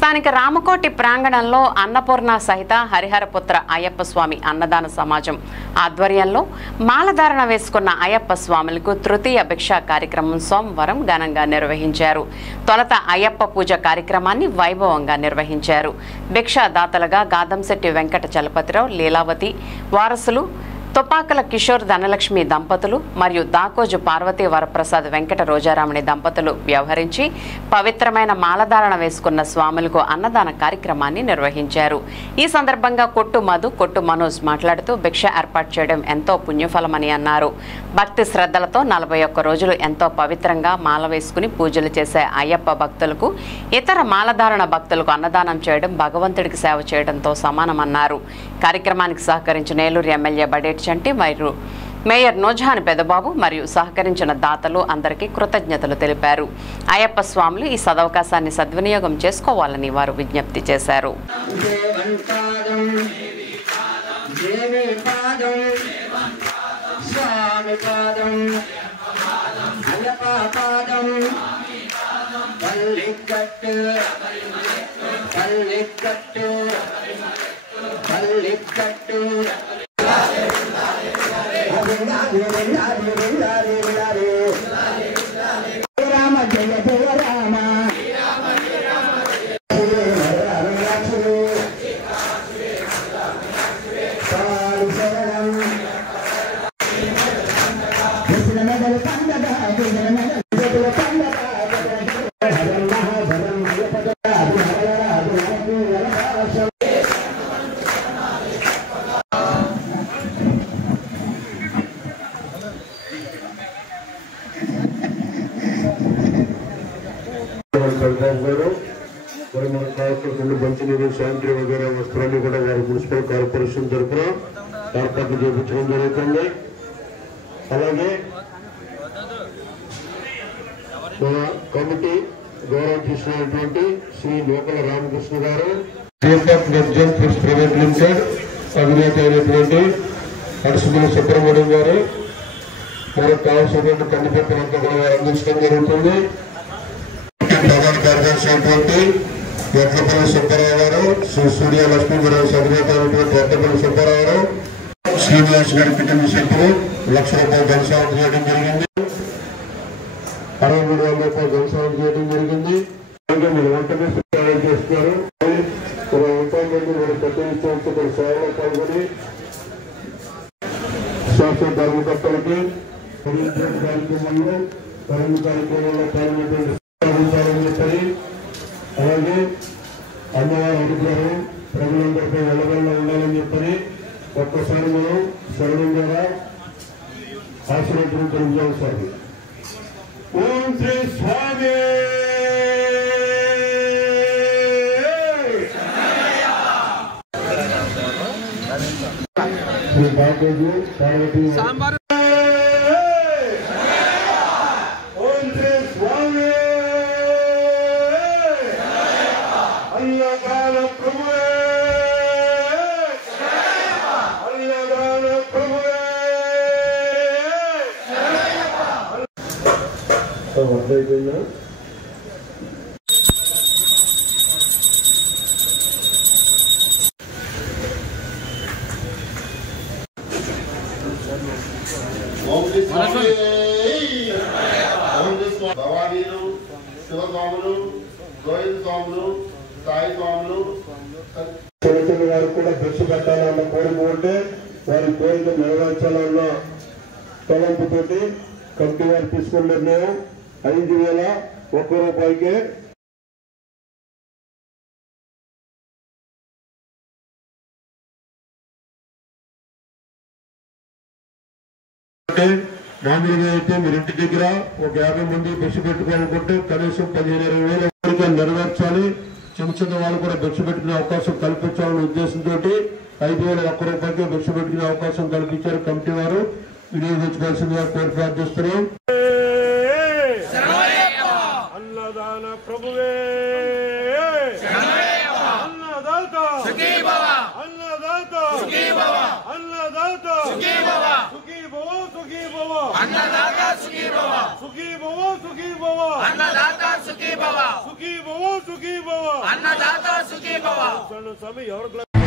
స్థానిక రామకోటి ప్రాంగణంలో అన్నపూర్ణ సహిత హరిహరపుత్ర అయ్యప్ప స్వామి అన్నదాన సమాజం ఆధ్వర్యంలో మాలధారణ వేసుకున్న అయ్యప్ప స్వాములకు తృతీయ భిక్ష కార్యక్రమం సోమవారం ఘనంగా నిర్వహించారు. తొలత అయ్యప్ప పూజ కార్యక్రమాన్ని వైభవంగా నిర్వహించారు. భిక్షాదాతలుగా గాదంశెట్టి వెంకట చలపతిరావు, లీలావతి వారసులు తొపాకల కిషోర్ ధనలక్ష్మి దంపతులు మరియు దాకోజు పార్వతీ వరప్రసాద్ వెంకట రోజారామణి దంపతులు వ్యవహరించి పవిత్రమైన మాలధారణ వేసుకున్న స్వాములకు అన్నదాన కార్యక్రమాన్ని నిర్వహించారు. ఈ సందర్భంగా కొట్టు మధు, కొట్టు మనోజ్ మాట్లాడుతూ భిక్ష ఏర్పాటు చేయడం ఎంతో పుణ్యఫలమని అన్నారు. భక్తి శ్రద్ధలతో 41 రోజులు ఎంతో పవిత్రంగా మాల వేసుకుని పూజలు చేసే అయ్యప్ప భక్తులకు ఇతర మాలధారణ భక్తులకు అన్నదానం చేయడం భగవంతుడికి సేవ చేయడంతో సమానమన్నారు. కార్యక్రమానికి సహకరించిన ఏలూరు ఎమ్మెల్యే బడేటి చంటి మరియు మేయర్ నోజాని పెదబాబు మరియు సహకరించిన దాతలు అందరికీ కృతజ్ఞతలు తెలిపారు. అయ్యప్ప స్వాములు ఈ సదవకాశాన్ని సద్వినియోగం చేసుకోవాలని వారు విజ్ఞప్తి చేశారు. రామ జయ జయ రామ మంచినీరు, శాంతి వగైరా వస్త్రాన్ని కూడా వారి మున్సిపల్ కార్పొరేషన్ తరఫున ఏర్పాట్లు చేయించడం జరుగుతుంది. అలాగే మన కమిటీ గౌరవం చేసినటువంటి శ్రీ లోకల రామకృష్ణ గారు, ప్రైవేట్ లిమిటెడ్ అధినేత అయినటువంటి అడుసుమల సుబ్రహ్మణ్యం గారు, మనకు కావాల్సినటువంటి కందిపత్రంతా కూడా వారు అందించడం జరుగుతుంది. ప్రధాన కార్యదర్శి అయినటువంటి ఎట్లపల్లి సుబ్బారావు గారు, శ్రీ సూర్య లక్ష్మీపురం అధినేత అయినటువంటి ఎట్లపల్లి సుబ్బారావు గారు, శ్రీనివాస్ గారి కుటుంబ సభ్యులు ₹1,00,000 ధనసాయం చేయడం జరిగింది. 63,000 ధనసాయం చేయడం జరిగింది. మీరు వంట చేస్తున్నారు. 20 మంది మన పెద్ద విషయంతో సేవలో పాల్గొని శాస్త్ర ధర్మకర్తలకి కార్యక్రమంలో కార్యక్రమంలో పాల్గొనేటువంటి చెప్పని, అలాగే అమ్మవారి అనుగ్రహం ప్రజలందరిపై వెళ్ళవల్ల ఉండాలని చెప్పని ఒక్కసారి మనం శరణం ద్వారా ఆశీర్వచనం తెలియజేస్తాము. ఓం శ్రీ స్వామి శ్రీ బాగోజు పార్వతీ అర్థమైపోయిందా? భవానీలు, శివస్వాములు, గోవింద స్వాములు, సాయి స్వాములు చిన్న వారు కూడా భిక్ష పెట్టాలన్న కోరిక ఉంటే వారి కోరిక నెరవేర్చాలన్న తలంపుతోటి కమిటీ వారు తీసుకున్న నిర్ణయం ₹5,001 మామూలుగా అయితే మీరు ఇంటి దగ్గర ఒక 50 మంది భిక్ష పెట్టుకోవాలనుకుంటే కనీసం 15-20 వేల నెరవేర్చాలి. చిన్న చిన్న వాళ్ళు కూడా భిక్ష పెట్టుకునే అవకాశం కల్పించాలనే ఉద్దేశంతో ₹5,001 భిక్ష పెట్టుకునే అవకాశం కల్పించారు. కమిటీ వారు వినియోగించుకోవాల్సిందిగా కోరి ప్రార్థిస్తున్నాం. అన్నదాన ప్రభువే, అన్నదాత సుఖీ భవ, అన్నదాత సుఖీ భవ, అన్నదాత సుఖీ భవ, సుఖీ భవ, సుఖీ భవ. अन्नदाता सुखी भव सुखी भव सुखी भव अन्नदाता सुखी भव सुखी भव सुखी भव अन्नदाता सुखी भव स्वामी